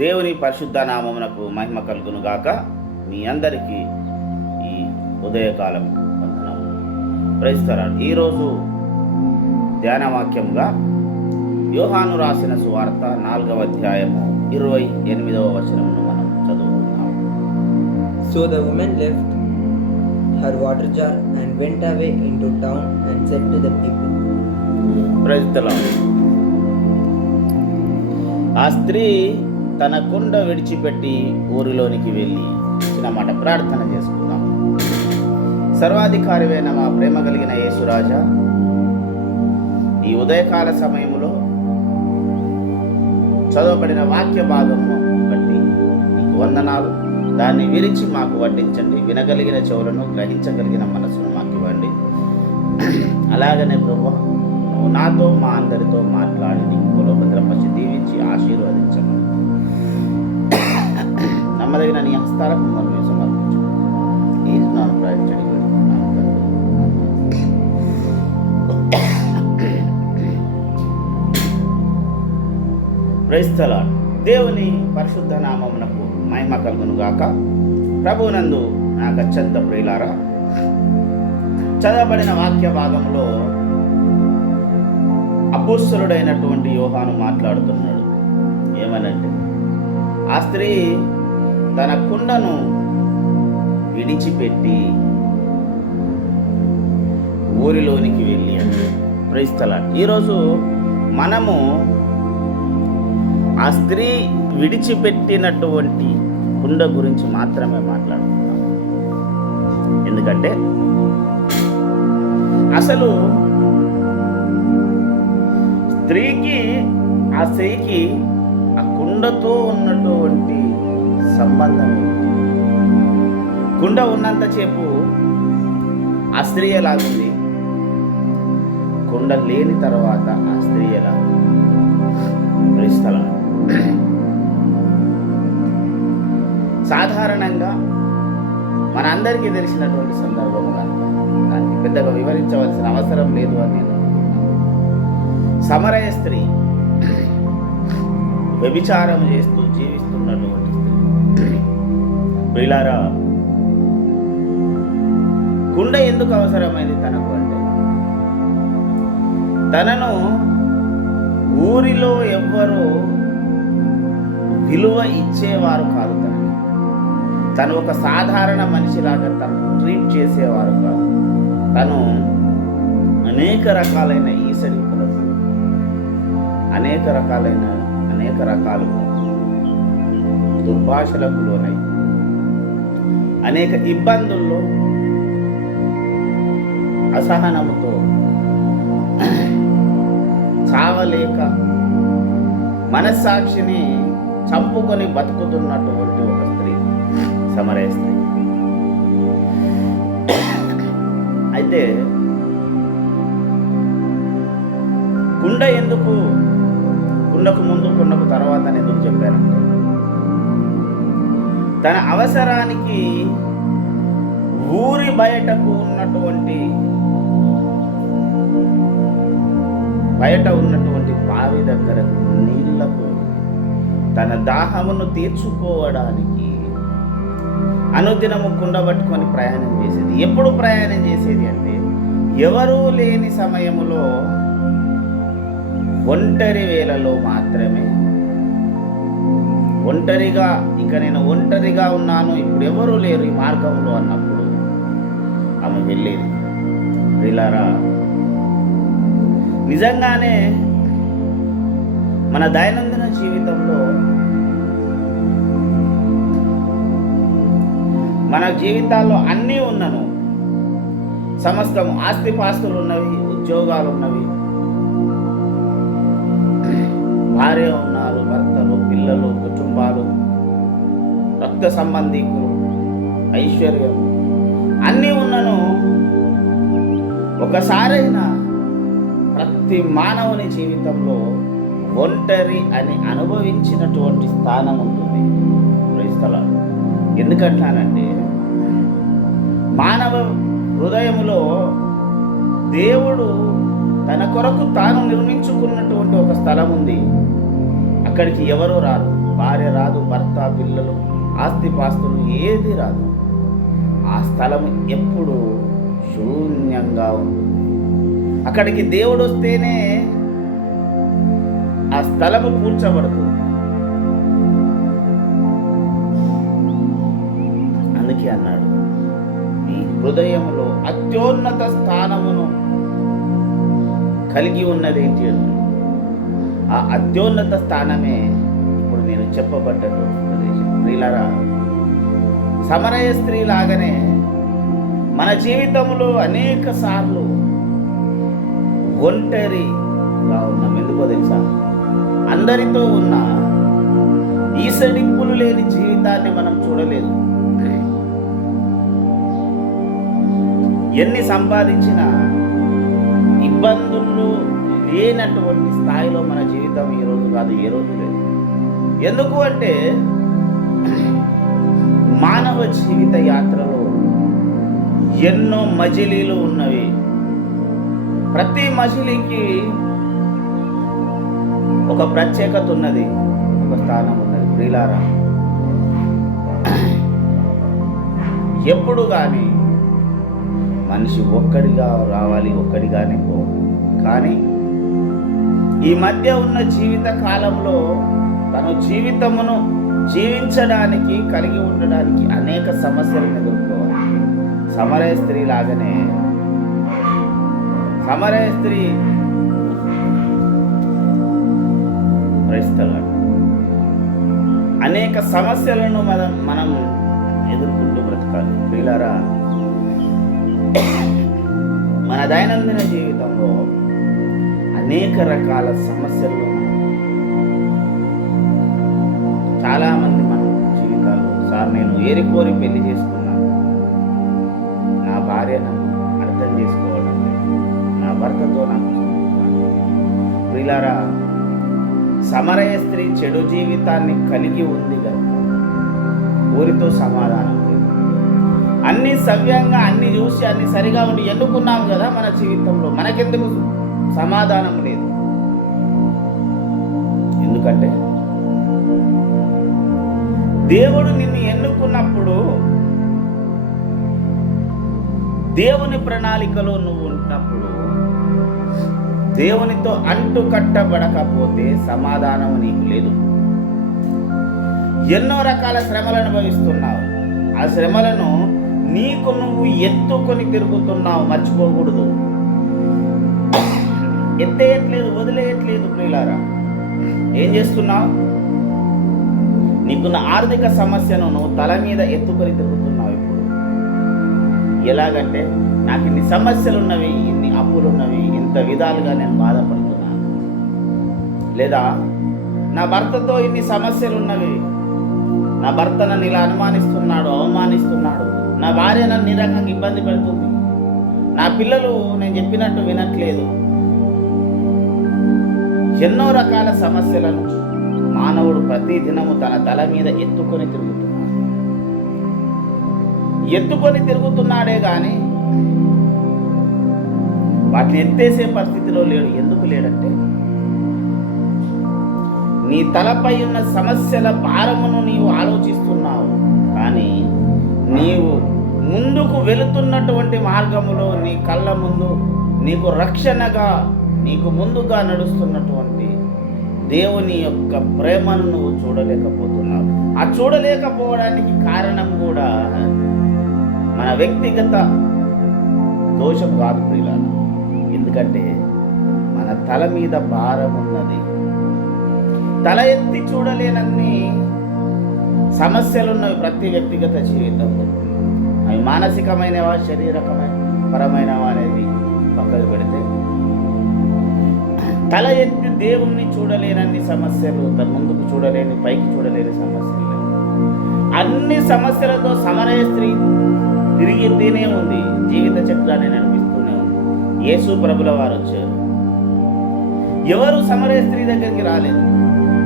దేవుని పరిశుద్ధ నామమునకు మహిమ కలుగును గాక మీ అందరికీ ఈ ఉదయకాలం వందనము ప్రయిస్తారాడు ఈరోజు ధ్యాన వాక్యంగా యోహాను రాసిన సువార్త నాలుగవ అధ్యాయము ఇరవై ఎనిమిదవ వచనమును మనం చదువుకుందాం. So the woman left her water jar and went away into town and said to the people, ప్రజల ఆ స్త్రీ తన కుండ విడిచిపెట్టి ఊరిలోనికి వెళ్ళి ఇచ్చిన మాట ప్రార్థన చేసుకుందాం. సర్వాధికారివైన మా ప్రేమ కలిగిన యేసురాజా ఈ ఉదయకాల సమయంలో చదవబడిన వాక్య భాగము బట్టి నీకు వందనాలు. దాన్ని విరిచి మాకు వడ్డించండి. వినగలిగిన చెవులను గ్రహించగలిగిన మనసును మాకు ఇవ్వండి. అలాగనే ప్రభు నువ్వు నాతో మా అందరితో మాట్లాడి నీకు నమ్మదగిన నీ హస్తాలకు మమ్మల్ని సమర్పించు ఈ నాను ప్రయత్నించడి క్రైస్తల దేవుని పరిశుద్ధ నామమునకు మహిమ కలుగును గాక ప్రభునందు నాకు అత్యంత ప్రియులారా చదవబడిన వాక్య భాగంలో అపుస్తరుడైనటువంటి యోహాను మాట్లాడుతున్నాడు. ఏమనంటే ఆ స్త్రీ తన కుండను విడిచిపెట్టి ఊరిలోనికి వెళ్ళి ప్రైస్తల ఈరోజు మనము ఆ స్త్రీ విడిచిపెట్టినటువంటి కుండ గురించి మాత్రమే మాట్లాడుతున్నాం ఎందుకంటే అసలు స్త్రీకి ఆ స్త్రీకి ఆ కుండతో ఉన్నటువంటి సంబంధం కుండ ఉన్నంతసేపు ఆ స్త్రీ ఎలాగుంది కుండ లేని తర్వాత ఆ స్త్రీ ఎలా క్రీస్తల సాధారణంగా మనందరికీ తెలిసినటువంటి సందర్భం దాన్ని దానికి పెద్దగా వివరించవలసిన అవసరం లేదు అని నేను సమరయ స్త్రీ వ్యభిచారం చేస్తూ జీవిస్తున్నటువంటి ప్రియులారా కుండ ఎందుకు అవసరమైంది తనకు అంటే? తనను ఊరిలో ఎవ్వరూ విలువ ఇచ్చేవారు కాదు తనకి. తను ఒక సాధారణ మనిషిలాగా తను ట్రీట్ చేసేవారు కాదు. తను అనేక రకాలైన ఈసడింపులకు అనేక రకాలైన అనేక రకాలు దుర్భాషలకు లోనై అనేక ఇబ్బందుల్లో అసహనముతో చావలేక మనస్సాక్షిని చంపుకొని బతుకుతున్నటువంటి ఒక స్త్రీ సమరయ స్త్రీ. అయితే కుండ ఎందుకు కుండకు ముందు కుండకు తర్వాత అని ఎందుకు చెప్పారంటే తన అవసరానికి ఊరి బయటకు ఉన్నటువంటి బయట ఉన్నటువంటి బావి దగ్గర నీళ్ళకు తన దాహమును తీర్చుకోవడానికి అనుదినము కుండ పట్టుకొని ప్రయాణం చేసేది. ఎప్పుడు ప్రయాణం చేసేది అంటే ఎవరూ లేని సమయంలో ఒంటరి వేళలో మాత్రమే ఒంటరిగా ఇక నేను ఒంటరిగా ఉన్నాను ఇప్పుడు ఎవరూ లేరు ఈ మార్గంలో అన్నప్పుడు. ఆమె వెళ్ళేది. వీళ్ళారా నిజంగానే మన దైనందిన జీవితంలో మన జీవితాల్లో అన్నీ ఉన్నను. సమస్తం ఆస్తిపాస్తులు ఉన్నవి ఉద్యోగాలు ఉన్నవి భార్య ఉన్నారు భర్తలు పిల్లలు కుటుంబాలు రక్త సంబంధికులు ఐశ్వర్యం అన్నీ ఉన్నను. ఒకసారైనా ప్రతి మానవుని జీవితంలో ఒంటరి అని అనుభవించినటువంటి స్థానం ఉంటుంది. క్రైస్తలాలు ఎందుకంటానంటే మానవ హృదయంలో దేవుడు తన కొరకు తాను నిర్మించుకున్నటువంటి ఒక స్థలం ఉంది. అక్కడికి ఎవరూ రారు. భార్య రాదు భర్త పిల్లలు ఆస్తిపాస్తులు ఏది రాదు. ఆ స్థలం ఎప్పుడు శూన్యంగా ఉంటుంది. అక్కడికి దేవుడు వస్తేనే ఆ స్థలము పూడ్చబడుతుంది అందుకే అన్నాడు నీ హృదయంలో అత్యున్నత స్థానమును కలిగి ఉన్నది ఏంటి ఆ అత్యున్నత స్థానమే చెప్పబడ్డటువంటి స్త్రీలరా సమరయ స్త్రీ లాగానే మన జీవితంలో అనేక సార్లు ఒంటరిగా ఉన్నాం. ఎందుకో తెలుసా? అందరితో ఉన్న ఈసడింపులు లేని జీవితాన్ని మనం చూడలేదు. ఎన్ని సంపాదించినా ఇబ్బందులు లేనటువంటి స్థాయిలో మన జీవితం ఈ రోజు కాదు ఏ రోజు ఎందుకు అంటే మానవ జీవిత యాత్రలో ఎన్నో మజిలీలు ఉన్నవి. ప్రతి మజిలీకి ఒక ప్రత్యేకత ఉన్నది. ఒక స్థానం ఉన్నది. ప్రిలారా ఎప్పుడు కానీ మనిషి ఒక్కడిగా రావాలి ఒక్కడిగానే పో కానీ ఈ మధ్య ఉన్న జీవిత కాలంలో తన జీవితమును జీవించడానికి కలిగి ఉండడానికి అనేక సమస్యలను ఎదుర్కోవాలి. సమరయ స్త్రీ లాగానే సమరయ స్త్రీ అనేక సమస్యలను మనం మనం ఎదుర్కొంటూ బ్రతకాలి. ప్రియులారా మన దైనందిన జీవితంలో అనేక రకాల సమస్యలు చాలామంది మన జీవితాలు సార్ నేను ఏరికోరి పెళ్ళి చేసుకున్నాను. నా భార్య నన్ను అర్థం చేసుకోవడం లేదు. నా భర్తతో నాకు ప్రిలారా సమరయ స్త్రీ చెడు జీవితాన్ని కలిగి ఉంది కనుక ఊరితో సమాధానం లేదు. అన్ని సవ్యంగా అన్ని చూసి అన్ని సరిగా ఉండి ఎన్నుకున్నాం కదా మన జీవితంలో. మనకెందుకు సమాధానం లేదు? ఎందుకంటే దేవుడు నిన్ను ఎన్నుకున్నప్పుడు దేవుని ప్రణాళికలో నువ్వు ఉన్నప్పుడు దేవునితో అంటు కట్టబడకపోతే సమాధానం నీకు లేదు. ఎన్నో రకాల శ్రమలు అనుభవిస్తున్నావు. ఆ శ్రమలను నీకు నువ్వు ఎత్తుకొని తిరుగుతున్నావు మర్చిపోకూడదు. ఎత్తేయట్లేదు వదిలేయట్లేదు ప్రియులారా. ఏం చేస్తున్నావు? నీకున్న ఆర్థిక సమస్యను నువ్వు తల మీద ఎత్తుకొని తిరుగుతున్నావు ఇప్పుడు. ఎలాగంటే నాకు ఇన్ని సమస్యలు ఉన్నవి ఇన్ని అప్పులు ఉన్నవి ఇంత విధాలుగా నేను బాధపడుతున్నాను లేదా నా భర్తతో ఇన్ని సమస్యలు ఉన్నవి నా భర్త నన్ను ఇలా అనుమానిస్తున్నాడు అవమానిస్తున్నాడు నా భార్య నన్ను ఈ రకంగా ఇబ్బంది పెడుతుంది. నా పిల్లలు నేను చెప్పినట్టు వినట్లేదు. ఎన్నో రకాల సమస్యలను మానవుడు ప్రతి దినము తన తల మీద ఎత్తుకొని తిరుగుతున్నాడు. ఎత్తుకొని తిరుగుతున్నాడే కానీ వాటిని ఎత్తేసే పరిస్థితిలో లేడు. ఎందుకు లేడంటే నీ తలపై ఉన్న సమస్యల భారమును నీవు ఆలోచిస్తున్నావు. కానీ నీవు ముందుకు వెళుతున్నటువంటి మార్గములో నీ కళ్ళ ముందు నీకు రక్షణగా నీకు ముందుగా నడుస్తున్నటువంటి దేవుని యొక్క ప్రేమను నువ్వు చూడలేకపోతున్నావు. ఆ చూడలేకపోవడానికి కారణం కూడా మన వ్యక్తిగత దోషం కాదు ప్రియులారా. ఎందుకంటే మన తల మీద భారం ఉన్నది. తల ఎత్తి చూడలేనన్ని సమస్యలున్నవి ప్రతి వ్యక్తిగత జీవితంలో. అవి మానసికమైనవా శరీరకమైన పరమైనవా అనేది పక్కకు పెడితే తల ఎత్తి దేవుణ్ణి చూడలేనన్ని సమస్యలు తన ముందుకు చూడలేని పైకి చూడలేని సమస్యలు. అన్ని సమస్యలతో సమరయ స్త్రీ తిరిగితేనే ఉంది. జీవిత చక్రాన్ని నడిపిస్తూనే ఉంది. యేసు ప్రభుల వారు వచ్చారు. ఎవరు సమరయ స్త్రీ దగ్గరికి రాలేదు?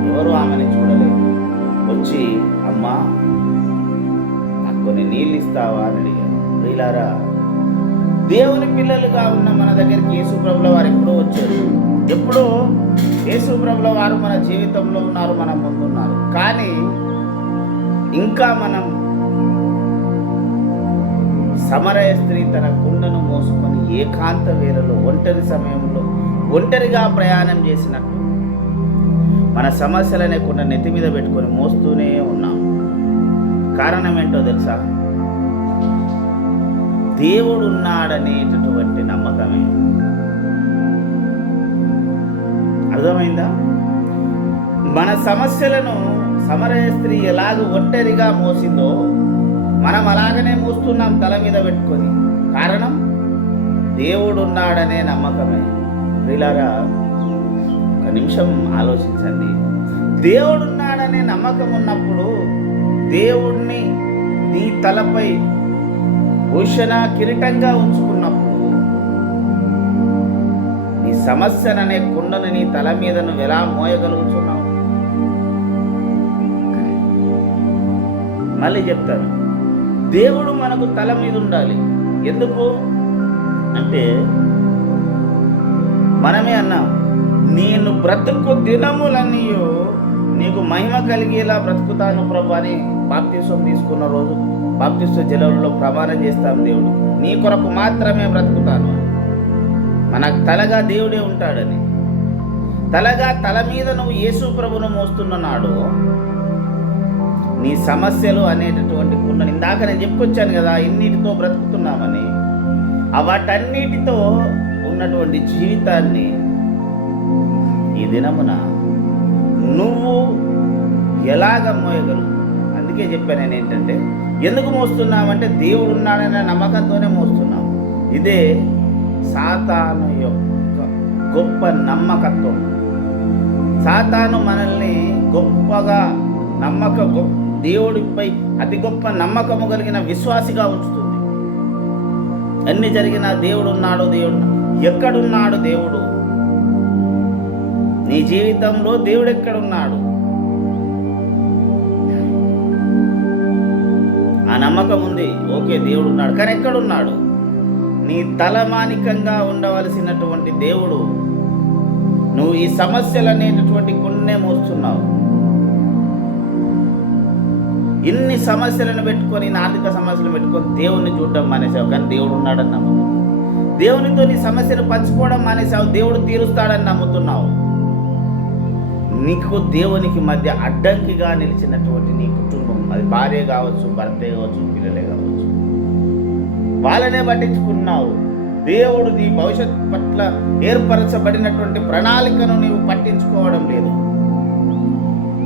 ఎవరు ఆమెని చూడలేదు? వచ్చి అమ్మా నాకు కొన్ని నీళ్ళు ఇస్తావా? అని అడిగారు. ప్రియులారా దేవుని పిల్లలుగా ఉన్న మన దగ్గరికి యేసు ప్రభుల వారు ఎప్పుడో వచ్చారు. ఎప్పుడో యేసు ప్రభుల వారు మన జీవితంలో ఉన్నారు మన ముందు ఉన్నారు. కానీ ఇంకా మనం సమరయ స్త్రీ తన కుండను మోసుకొని ఏకాంత వేళలో ఒంటరి సమయంలో ఒంటరిగా ప్రయాణం చేసినట్టు మన సమస్యలు కుండ నెత్తి మీద పెట్టుకొని మోస్తూనే ఉన్నాం. కారణం ఏంటో తెలుసా? దేవుడున్నాడనేటటువంటి నమ్మకమే. అర్థమైందా? మన సమస్యలను సమరయ స్త్రీ ఎలాగ ఒంటరిగా మోసిందో మనం అలాగనే మోస్తున్నాం తల మీద పెట్టుకొని. కారణం? దేవుడున్నాడనే నమ్మకమే. వీళ్ళారా ఒక నిమిషం ఆలోచించండి. దేవుడున్నాడనే నమ్మకం ఉన్నప్పుడు దేవుణ్ణి నీ తలపై భూషణ కిరీటంగా ఉంచు. సమస్యననే కుండను నీ తల మీద నువ్వు ఎలా మోయగలుగుతున్నావు మళ్ళీ చెప్తాను. దేవుడు మనకు తల మీద ఉండాలి ఎందుకు? అంటే మనమే అన్నాం నేను బ్రతుకు దినములన్నీ నీకు మహిమ కలిగేలా బ్రతుకుతాను ప్రభు అని బాప్తీసం తీసుకున్న రోజు బాప్తీస్వ జలంలో ప్రమాణం చేస్తాం దేవుడు. నీ కొరకు మాత్రమే బ్రతుకుతాను. మనకు తలగా దేవుడే ఉంటాడని. తలగా తల మీద నువ్వు యేసు ప్రభును మోస్తున్న నాడు నీ సమస్యలు అనేటటువంటి కుండని ఇందాక నేను చెప్పొచ్చాను కదా ఇన్నిటితో బ్రతుకుతున్నామని. వాటన్నిటితో ఉన్నటువంటి జీవితాన్ని ఈ దినమున నువ్వు ఎలాగ మోయగలవు? అందుకే చెప్పాను నేను ఏంటంటే ఎందుకు మోస్తున్నామంటే దేవుడు ఉన్నాడనే నమ్మకంతోనే మోస్తున్నాం. ఇదే సాతాను యొక్క గొప్ప నమ్మకత్వం. సాతాను మనల్ని గొప్పగా నమ్మక గొప్ప దేవుడిపై అతి గొప్ప నమ్మకము కలిగిన విశ్వాసిగా ఉంచుతుంది. అన్ని జరిగినా దేవుడు ఉన్నాడు దేవుడు ఎక్కడున్నాడు దేవుడు. నీ జీవితంలో దేవుడు ఎక్కడున్నాడు? ఆ నమ్మకం ఉంది. ఓకే దేవుడు ఉన్నాడు కానీ ఎక్కడున్నాడు? నీ తలమానికంగా ఉండవలసినటువంటి దేవుడు నువ్వు ఈ సమస్యలు అనేటటువంటి కొన్నే మోస్తున్నావు. ఇన్ని సమస్యలను పెట్టుకొని ఆర్థిక సమస్యలు పెట్టుకొని దేవుణ్ణి చూడడం మానేసావు కానీ దేవుడు ఉన్నాడని నమ్ముతున్నావు. దేవునితో నీ సమస్యను పంచుకోవడం మానేసావు దేవుడు తీరుస్తాడని నమ్ముతున్నావు. నీకు దేవునికి మధ్య అడ్డంకిగా నిలిచినటువంటి నీ కుటుంబం అది భార్య కావచ్చు భర్తే కావచ్చు పిల్లలే కావచ్చు. వాళ్ళనే పట్టించుకున్నావు. దేవుడు నీ భవిష్యత్ పట్ల ఏర్పరచబడినటువంటి ప్రణాళికను నీవు పట్టించుకోవడం లేదు.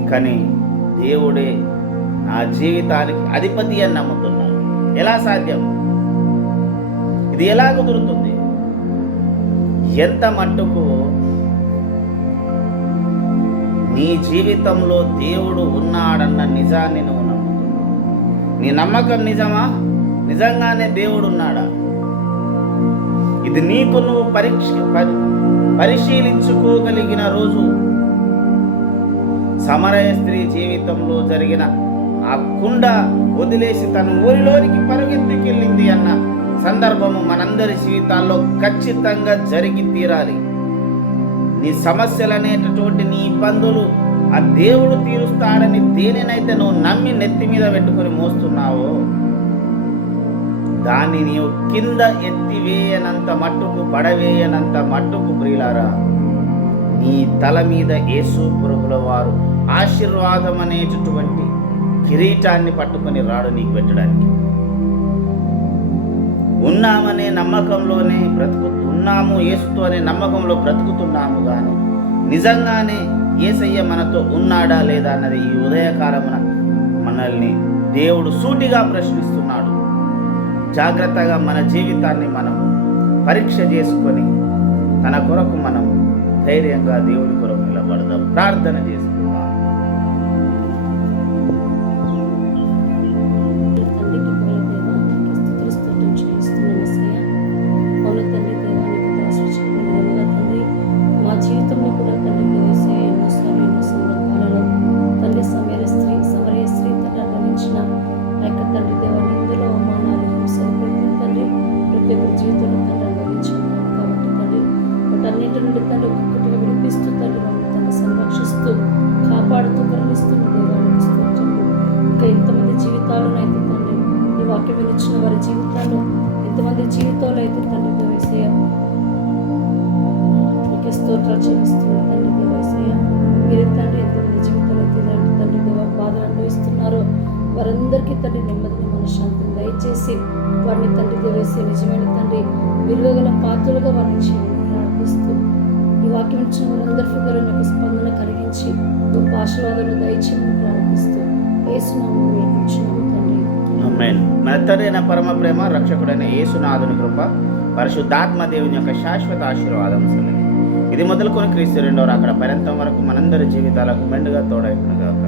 కానీ దేవుడే నా జీవితానికి అధిపతి అని నమ్ముతున్నాను ఎలా సాధ్యం? ఇది ఎలా కుదురుతుంది ఎంత మట్టుకు నీ జీవితంలో దేవుడు ఉన్నాడన్న నిజాన్ని నువ్వు నమ్ముతున్నావు? నీ నమ్మకం నిజమా? నిజంగానే దేవుడు ఉన్నాడా ఇది నీకు నువ్వు పరీక్ష పరి- పరిశీలించుకోగలిగిన రోజు. సమరయ స్త్రీ జీవితంలో జరిగిన ఆ కుండ వదిలేసి తన ఊరిలోనికి పరుగెత్తుకెళ్ళింది అన్న సందర్భము మనందరి జీవితాల్లో ఖచ్చితంగా జరిగి తీరాలి. నీ సమస్యలు అనేటటువంటి నీ ఇబ్బందులు ఆ దేవుడు తీరుస్తాడని దేనినైతే నువ్వు నమ్మి నెత్తి మీద పెట్టుకొని మోస్తున్నావో దాన్ని నీవు కింద ఎత్తివేయనంత మట్టుకు పడవేయనంత మట్టుకు ప్రియులారా నీ తల మీద యేసు పురుగుల వారు ఆశీర్వాదం అనేటటువంటి కిరీటాన్ని పట్టుకొని రాడు నీకు పెట్టడానికి. ఉన్నామనే నమ్మకంలోనే బ్రతుకు ఉన్నాము యేసుతో అనే నమ్మకంలో బ్రతుకుతున్నాము కానీ నిజంగానే ఏసయ్య మనతో ఉన్నాడా లేదా అన్నది ఈ ఉదయకాలమున మనల్ని దేవుడు సూటిగా ప్రశ్నిస్తున్నాడు. జాగ్రత్తగా మన జీవితాన్ని మనం పరీక్ష చేసుకొని తన కొరకు మనం ధైర్యంగా దేవుని కొరకు నిలబడదాం. ప్రార్థన చేసుకుంటాం మీరు తండ్రి ఎంతమంది జీవితంలో అయితే తండ్రి బాధలు అనుభవిస్తున్నారో వారందరికీ తండ్రి నెమ్మదిని మనశ్శాంతిని దయచేసి వారిని తండ్రి దేవేసే నిజమైన తండ్రి విలువగల పాత్రలుగా వారిని చేయమని ప్రార్థిస్తూ ఈ వాక్యం ఇచ్చిన వారందరికీ కూడా యొక్క స్పందన కలిగించి గొప్ప ఆశీర్వాదాలు దయచేయమని ప్రార్థిస్తూ ఏసునామం తండ్రి. మన తండ్రైన పరమ ప్రేమ రక్షకుడైన యేసునాథుని కృప పరిశుద్ధాత్మ దేవుని యొక్క శాశ్వత ఆశీర్వాదం సలహి ఇది మొదలుకొని క్రీస్తు రెండవ అక్కడ పర్యంతం వరకు మనందరి జీవితాలకు మెండుగా తోడైనగాక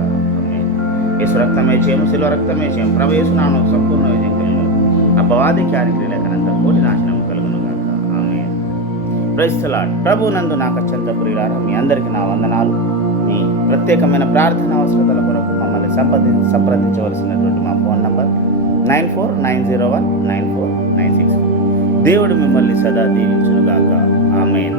యేసు రక్తమే చేయము శిలో రక్తమే చేయము ప్రభు సంపూర్ణ విజయం కలుగును అపవాది కార్యక్రియలకనంత కోటి నాశనం కలుగును గాక. ఆమె ప్రైస్తలాడ్ ప్రభు నందు నాకు అత్యంత ప్రియులారా మీ అందరికీ నా వందనాలు. మీ ప్రత్యేకమైన ప్రార్థన అవసరతల కొరకు మమ్మల్ని సంప్రది సంప్రదించవలసినటువంటి మా phone number nine four nine zero one nine four nine six. దేవుడు మిమ్మల్ని సదా దీవించునుగాక ఆమెన్.